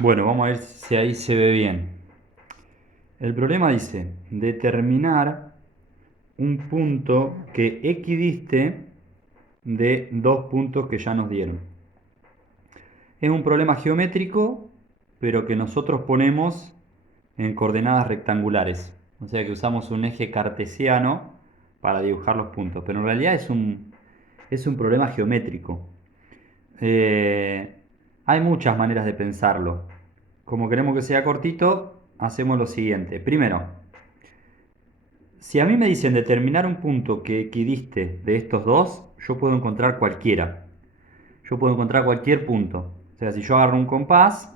Bueno, vamos a ver si ahí se ve bien. El problema dice determinar un punto que equidiste de dos puntos que ya nos dieron. Es un problema geométrico, pero que nosotros ponemos en coordenadas rectangulares. O sea que usamos un eje cartesiano para dibujar los puntos. Pero en realidad es un problema geométrico. Eh, Hay muchas maneras de pensarlo. Como queremos que sea cortito, hacemos lo siguiente. Primero, si a mí me dicen determinar un punto que equidiste de estos dos, yo puedo encontrar cualquiera. Yo puedo encontrar cualquier punto. O sea, si yo agarro un compás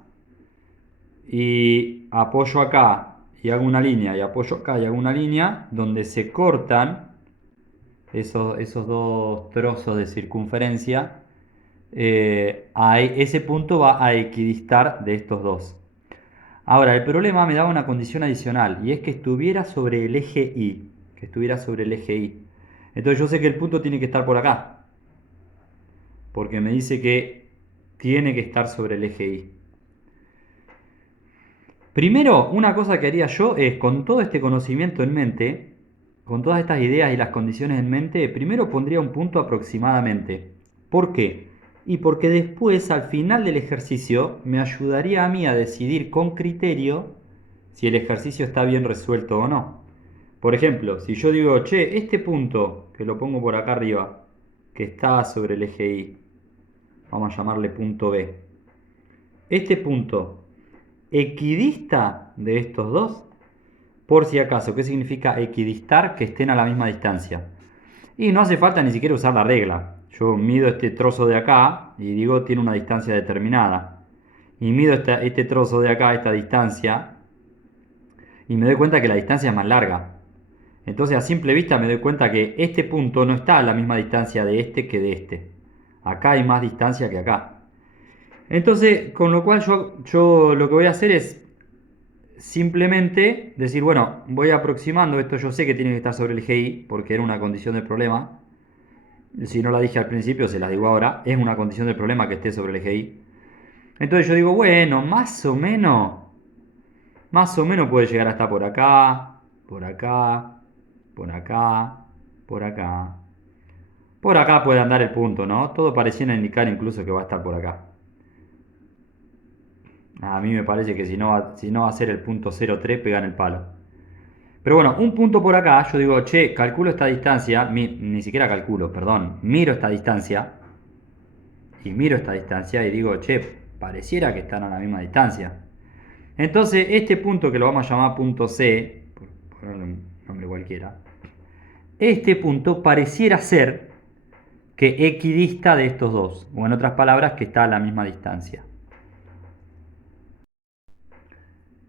y apoyo acá y hago una línea, y apoyo acá y hago una línea, donde se cortan esos dos trozos de circunferencia, ese punto va a equidistar de estos dos. Ahora, el problema me daba una condición adicional y es que estuviera sobre el eje Y. Que estuviera sobre el eje Y. Entonces yo sé que el punto tiene que estar por acá. Porque me dice que tiene que estar sobre el eje Y. Primero, una cosa que haría yo es, con todo este conocimiento en mente, con todas estas ideas y las condiciones en mente, primero pondría un punto aproximadamente. ¿Por qué? Y porque después, al final del ejercicio, me ayudaría a mí a decidir con criterio si el ejercicio está bien resuelto o no. Por ejemplo, si yo digo, che, este punto, que lo pongo por acá arriba, que está sobre el eje Y, vamos a llamarle punto B. Este punto equidista de estos dos, por si acaso. ¿Qué significa equidistar? Que estén a la misma distancia. Y no hace falta ni siquiera usar la regla. Yo mido este trozo de acá y digo tiene una distancia determinada. Y mido este trozo de acá, esta distancia, y me doy cuenta que la distancia es más larga. Entonces a simple vista me doy cuenta que este punto no está a la misma distancia de este que de este. Acá hay más distancia que acá. Entonces, con lo cual yo lo que voy a hacer es simplemente decir, bueno, voy aproximando esto, yo sé que tiene que estar sobre el GI porque era una condición del problema. Si no la dije al principio, se la digo ahora, es una condición del problema que esté sobre el GI. Entonces yo digo, bueno, más o menos puede llegar hasta por acá, por acá, por acá, por acá. Por acá puede andar el punto, ¿no? Todo pareciera indicar incluso que va a estar por acá. A mí me parece que si no va a ser el punto 03, pegan el palo. Pero bueno, un punto por acá, yo digo, che, calculo esta distancia, ni siquiera calculo, perdón, miro esta distancia, y digo, che, pareciera que están a la misma distancia. Entonces, este punto que lo vamos a llamar punto C, por ponerle un nombre cualquiera, este punto pareciera ser que equidista de estos dos, o en otras palabras, que está a la misma distancia.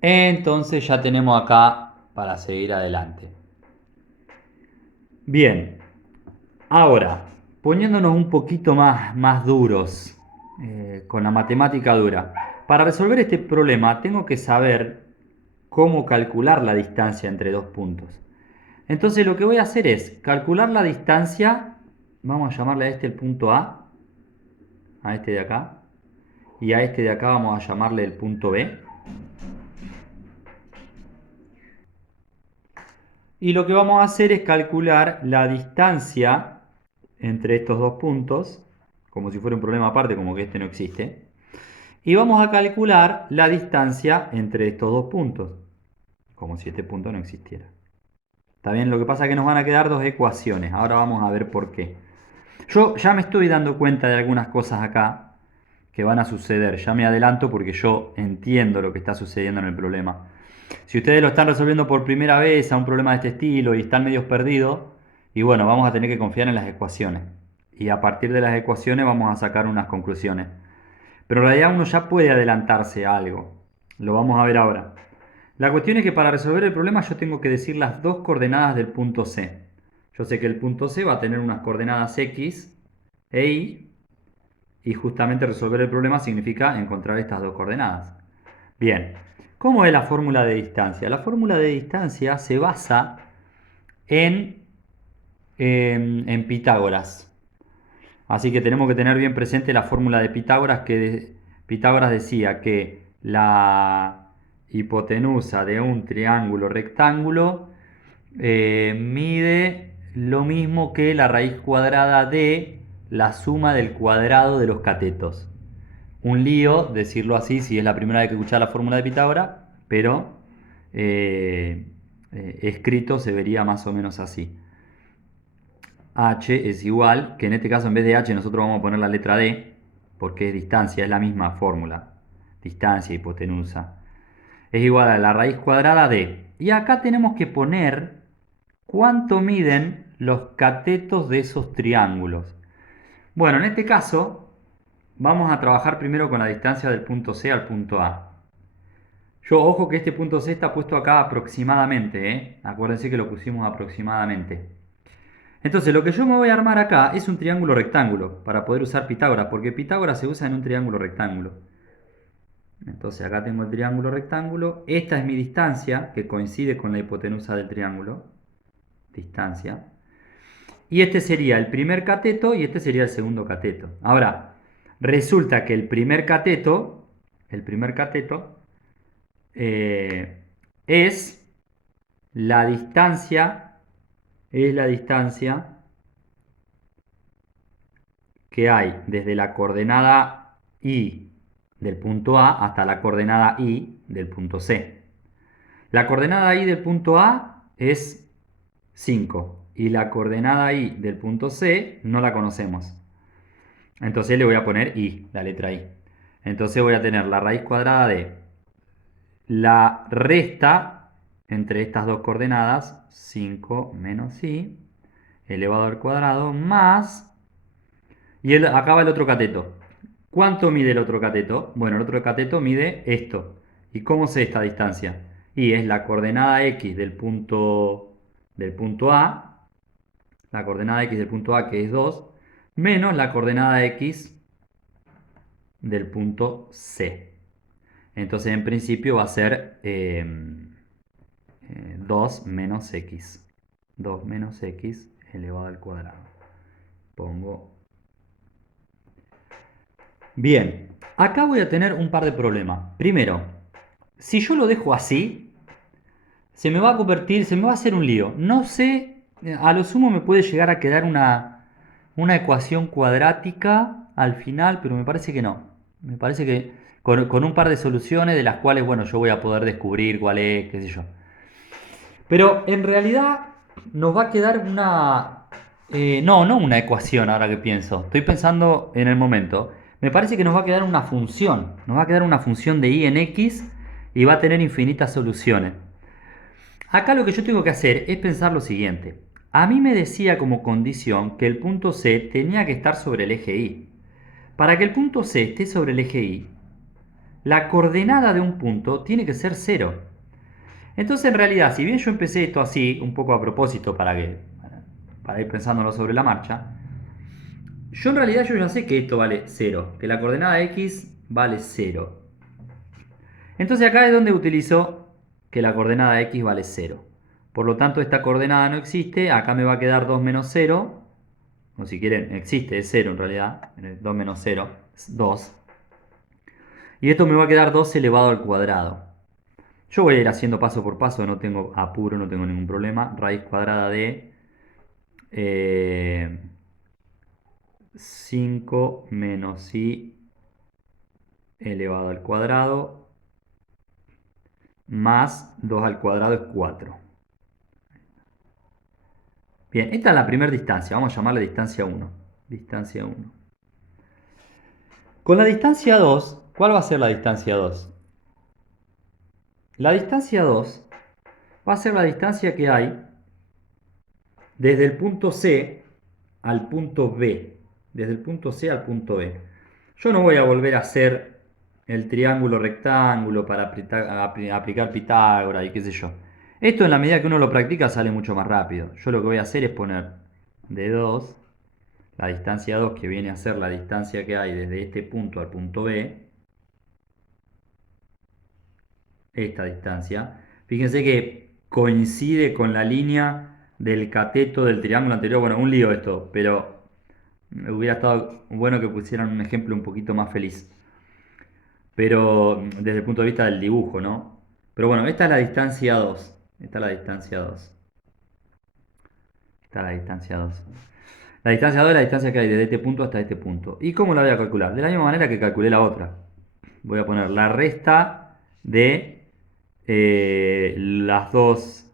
Entonces ya tenemos acá para seguir adelante. Bien, ahora, poniéndonos un poquito más duros, con la matemática dura. Para resolver este problema tengo que saber cómo calcular la distancia entre dos puntos. Entonces lo que voy a hacer es calcular la distancia, vamos a llamarle a este el punto a este de acá, y a este de acá vamos a llamarle el punto B. Y lo que vamos a hacer es calcular la distancia entre estos dos puntos, como si fuera un problema aparte, como que este no existe. Y vamos a calcular la distancia entre estos dos puntos, como si este punto no existiera. ¿Está bien? Lo que pasa es que nos van a quedar dos ecuaciones. Ahora vamos a ver por qué. Yo ya me estoy dando cuenta de algunas cosas acá que van a suceder. Ya me adelanto porque yo entiendo lo que está sucediendo en el problema. Si ustedes lo están resolviendo por primera vez a un problema de este estilo y están medios perdidos, y bueno, vamos a tener que confiar en las ecuaciones. Y a partir de las ecuaciones vamos a sacar unas conclusiones. Pero en realidad uno ya puede adelantarse a algo. Lo vamos a ver ahora. La cuestión es que para resolver el problema yo tengo que decir las dos coordenadas del punto C. Yo sé que el punto C va a tener unas coordenadas X e y justamente resolver el problema significa encontrar estas dos coordenadas. Bien, ¿cómo es la fórmula de distancia? La fórmula de distancia se basa en, en Pitágoras. Así que tenemos que tener bien presente la fórmula de Pitágoras, que Pitágoras decía que la hipotenusa de un triángulo rectángulo mide lo mismo que la raíz cuadrada de la suma del cuadrado de los catetos. Un lío decirlo así si es la primera vez que escuchás la fórmula de Pitágoras, pero escrito se vería más o menos así. H es igual, que en este caso en vez de H nosotros vamos a poner la letra D, porque es distancia, es la misma fórmula. Distancia, hipotenusa. Es igual a la raíz cuadrada de. Y acá tenemos que poner cuánto miden los catetos de esos triángulos. Bueno, en este caso vamos a trabajar primero con la distancia del punto C al punto A. Yo, ojo que este punto C está puesto acá aproximadamente, ¿eh? Acuérdense que lo pusimos aproximadamente. Entonces, lo que yo me voy a armar acá es un triángulo rectángulo para poder usar Pitágoras, porque Pitágoras se usa en un triángulo rectángulo. Entonces, acá tengo el triángulo rectángulo. Esta es mi distancia, que coincide con la hipotenusa del triángulo. Distancia. Y este sería el primer cateto y este sería el segundo cateto. Ahora, resulta que el primer cateto eh, es la distancia, que hay desde la coordenada I del punto A hasta la coordenada I del punto C. La coordenada I del punto A es 5 y la coordenada I del punto C no la conocemos. Entonces le voy a poner I, la letra I. Entonces voy a tener la raíz cuadrada de la resta entre estas dos coordenadas, 5 menos I, elevado al cuadrado, más... Y acá va el otro cateto. ¿Cuánto mide el otro cateto? Bueno, el otro cateto mide esto. ¿Y cómo sé esta distancia? Y es la coordenada X del punto A, la coordenada X del punto A que es 2, menos la coordenada X del punto C. Entonces en principio va a ser 2 menos X. 2 menos X elevado al cuadrado. Pongo... Bien, acá voy a tener un par de problemas. Primero, si yo lo dejo así, se me va a convertir, se me va a hacer un lío. No sé, a lo sumo me puede llegar a quedar una ecuación cuadrática al final, pero me parece que no. Me parece que con un par de soluciones de las cuales, bueno, yo voy a poder descubrir cuál es, qué sé yo. Pero en realidad nos va a quedar una... no una ecuación ahora que pienso. Estoy pensando en el momento. Me parece que nos va a quedar una función. Nos va a quedar una función de y en x y va a tener infinitas soluciones. Acá lo que yo tengo que hacer es pensar lo siguiente. A mí me decía como condición que el punto C tenía que estar sobre el eje Y. Para que el punto C esté sobre el eje Y, la coordenada de un punto tiene que ser 0. Entonces, en realidad, si bien yo empecé esto así, un poco a propósito para ir pensándolo sobre la marcha, yo en realidad yo ya sé que esto vale 0, que la coordenada x vale 0. Entonces acá es donde utilizo que la coordenada x vale 0. Por lo tanto, esta coordenada no existe, acá me va a quedar 2 menos 0, o si quieren, existe, es 0 en realidad, 2 menos 0, es 2. Y esto me va a quedar 2 elevado al cuadrado. Yo voy a ir haciendo paso por paso, no tengo apuro, no tengo ningún problema. Raíz cuadrada de 5 menos i elevado al cuadrado más 2 al cuadrado es 4. Bien, esta es la primera distancia, vamos a llamarla distancia 1. Distancia 1. Con la distancia 2, ¿cuál va a ser la distancia 2? La distancia 2 va a ser la distancia que hay desde el punto C al punto B. Desde el punto C al punto B. Yo no voy a volver a hacer el triángulo rectángulo para aplicar Pitágoras y qué sé yo. Esto en la medida que uno lo practica sale mucho más rápido. Yo lo que voy a hacer es poner de 2, la distancia 2 que viene a ser la distancia que hay desde este punto al punto B. Esta distancia. Fíjense que coincide con la línea del cateto del triángulo anterior. Bueno, un lío esto, pero hubiera estado bueno que pusieran un ejemplo un poquito más feliz. pero desde el punto de vista del dibujo, ¿no? Pero bueno, esta es la distancia 2. Esta es la distancia 2. Esta es la distancia 2. La distancia 2 es la distancia que hay desde este punto hasta este punto. ¿Y cómo la voy a calcular? De la misma manera que calculé la otra. Voy a poner la resta de las dos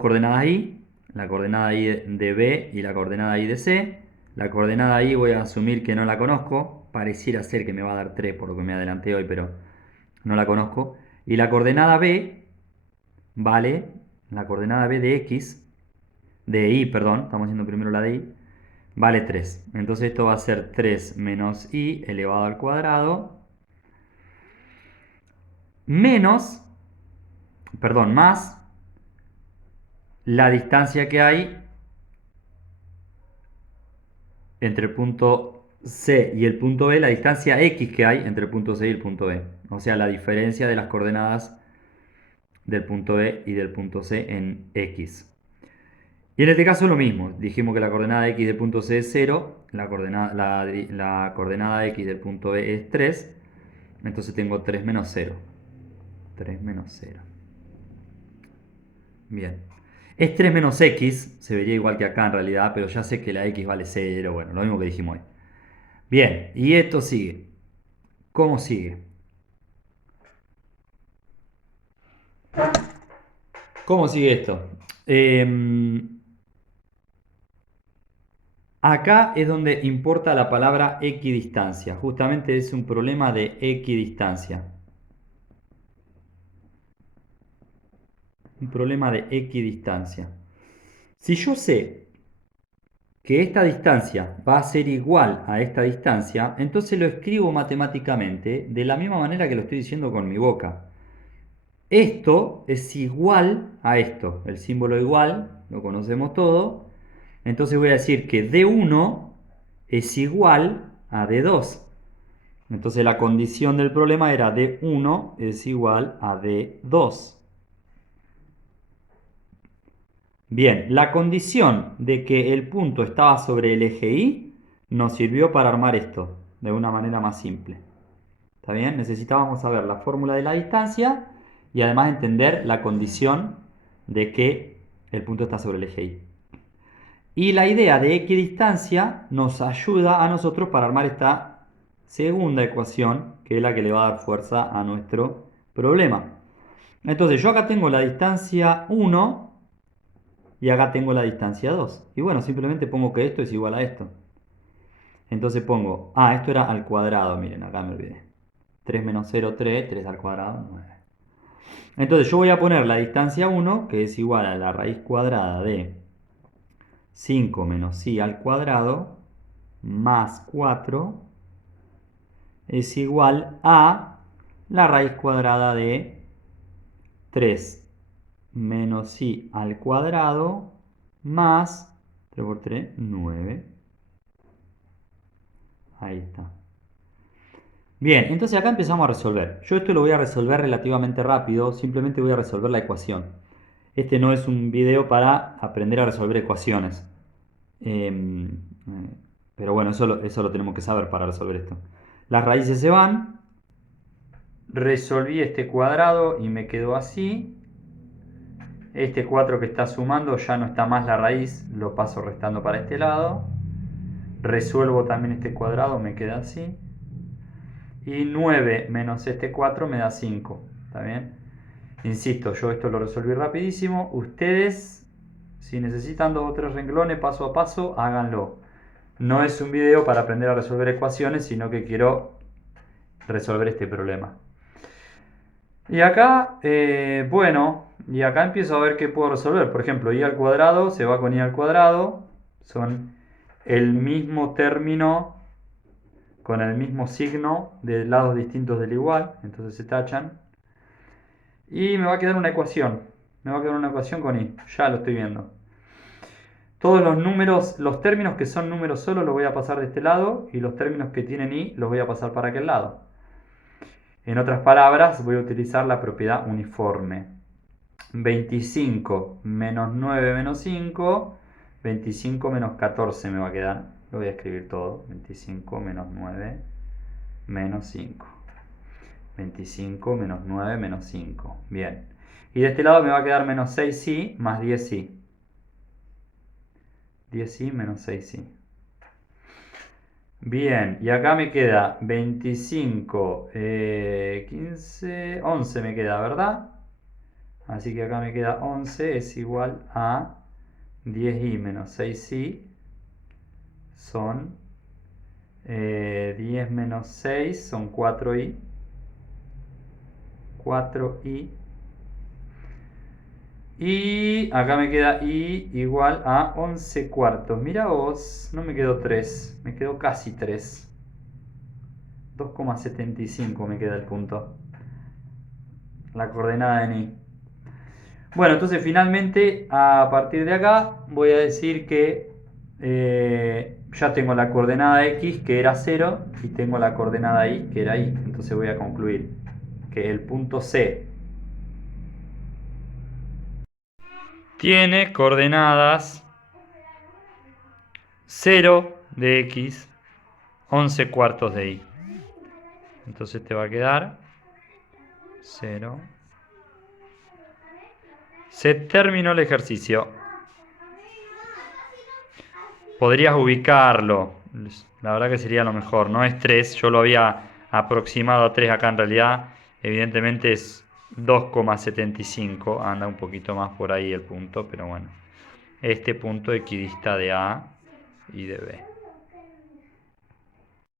coordenadas y, la coordenada y de B y la coordenada y de C. La coordenada y voy a asumir que no la conozco. Pareciera ser que me va a dar 3 por lo que me adelanté hoy, pero no la conozco. Y la coordenada B vale, la coordenada B de X, de Y, perdón, estamos haciendo primero la de Y, vale 3. Entonces esto va a ser 3 menos Y elevado al cuadrado, menos, perdón, más la distancia que hay entre el punto C y el punto B, la distancia X que hay entre el punto C y el punto B. O sea, la diferencia de las coordenadas del punto B y del punto C en X. Y en este caso lo mismo, dijimos que la coordenada X del punto C es 0, la coordenada X del punto B es 3, entonces tengo 3 menos 0. 3 menos 0. Bien. Es 3 menos X, se vería igual que acá en realidad, pero ya sé que la X vale 0, bueno, lo mismo que dijimos hoy. Bien, y esto sigue. ¿Cómo sigue? ¿Cómo sigue esto? Acá es donde importa la palabra equidistancia. Justamente es un problema de equidistancia. Un problema de equidistancia. Si yo sé que esta distancia va a ser igual a esta distancia, entonces lo escribo matemáticamente de la misma manera que lo estoy diciendo con mi boca. Esto es igual a esto. El símbolo igual lo conocemos todo. Entonces voy a decir que D1 es igual a D2. Entonces la condición del problema era D1 es igual a D2. Bien, la condición de que el punto estaba sobre el eje Y nos sirvió para armar esto de una manera más simple. ¿Está bien? Necesitábamos saber la fórmula de la distancia y además entender la condición de que el punto está sobre el eje Y. Y la idea de equidistancia nos ayuda a nosotros para armar esta segunda ecuación, que es la que le va a dar fuerza a nuestro problema. Entonces yo acá tengo la distancia 1 y acá tengo la distancia 2. Y bueno, simplemente pongo que esto es igual a esto. Entonces pongo, esto era al cuadrado, miren, acá me olvidé. 3 menos 0, 3, 3 al cuadrado, 9. Entonces yo voy a poner la distancia 1, que es igual a la raíz cuadrada de 5 menos I al cuadrado, más 4, es igual a la raíz cuadrada de 3 menos I al cuadrado, más 3 por 3, 9. Ahí está. Bien, entonces acá empezamos a resolver. Yo esto lo voy a resolver relativamente rápido, simplemente voy a resolver la ecuación. Este no es un video para aprender a resolver ecuaciones. Pero bueno, eso lo tenemos que saber para resolver esto. Las raíces se van. Resolví este cuadrado y me quedó así. Este 4 que está sumando ya no está más la raíz, lo paso restando para este lado. Resuelvo también este cuadrado, me queda así. Y 9 menos este 4 me da 5. ¿Está bien? Insisto, yo esto lo resolví rapidísimo. Ustedes, si necesitan 2 o 3 renglones paso a paso, háganlo. No es un video para aprender a resolver ecuaciones, sino que quiero resolver este problema. Y acá, y acá empiezo a ver qué puedo resolver. Por ejemplo, y al cuadrado se va con y al cuadrado. Son el mismo término con el mismo signo de lados distintos del igual. Entonces se tachan. Y me va a quedar una ecuación. Me va a quedar una ecuación con y. Ya lo estoy viendo. Todos los números, los términos que son números solos los voy a pasar de este lado. Y los términos que tienen y los voy a pasar para aquel lado. En otras palabras, voy a utilizar la propiedad uniforme. 25 menos 9 menos 5, 25 menos 14 me va a quedar. Lo voy a escribir todo. 25 menos 9 menos 5. 25 menos 9 menos 5. Bien. Y de este lado me va a quedar menos 6i más 10i. 10i menos 6i. Bien, y acá me queda 25, 15, 11 me queda, ¿verdad? Así que acá me queda 11 es igual a 10i menos 6i son 10 menos 6 son 4i. 4i. Y acá me queda i igual a 11 cuartos. Mira vos, no me quedó 3, me quedó casi 3. 2,75 me queda el punto. La coordenada en i. Bueno, entonces finalmente a partir de acá voy a decir que ya tengo la coordenada x que era 0 y tengo la coordenada y que era y. Entonces voy a concluir que el punto C tiene coordenadas 0 de x, 11 cuartos de y. Entonces te va a quedar 0. Se terminó el ejercicio. Podrías ubicarlo. La verdad que sería lo mejor. No es 3. Yo lo había aproximado a 3 acá en realidad. Evidentemente es 2,75. Anda un poquito más por ahí el punto. Pero bueno. Este punto equidista de A y de B.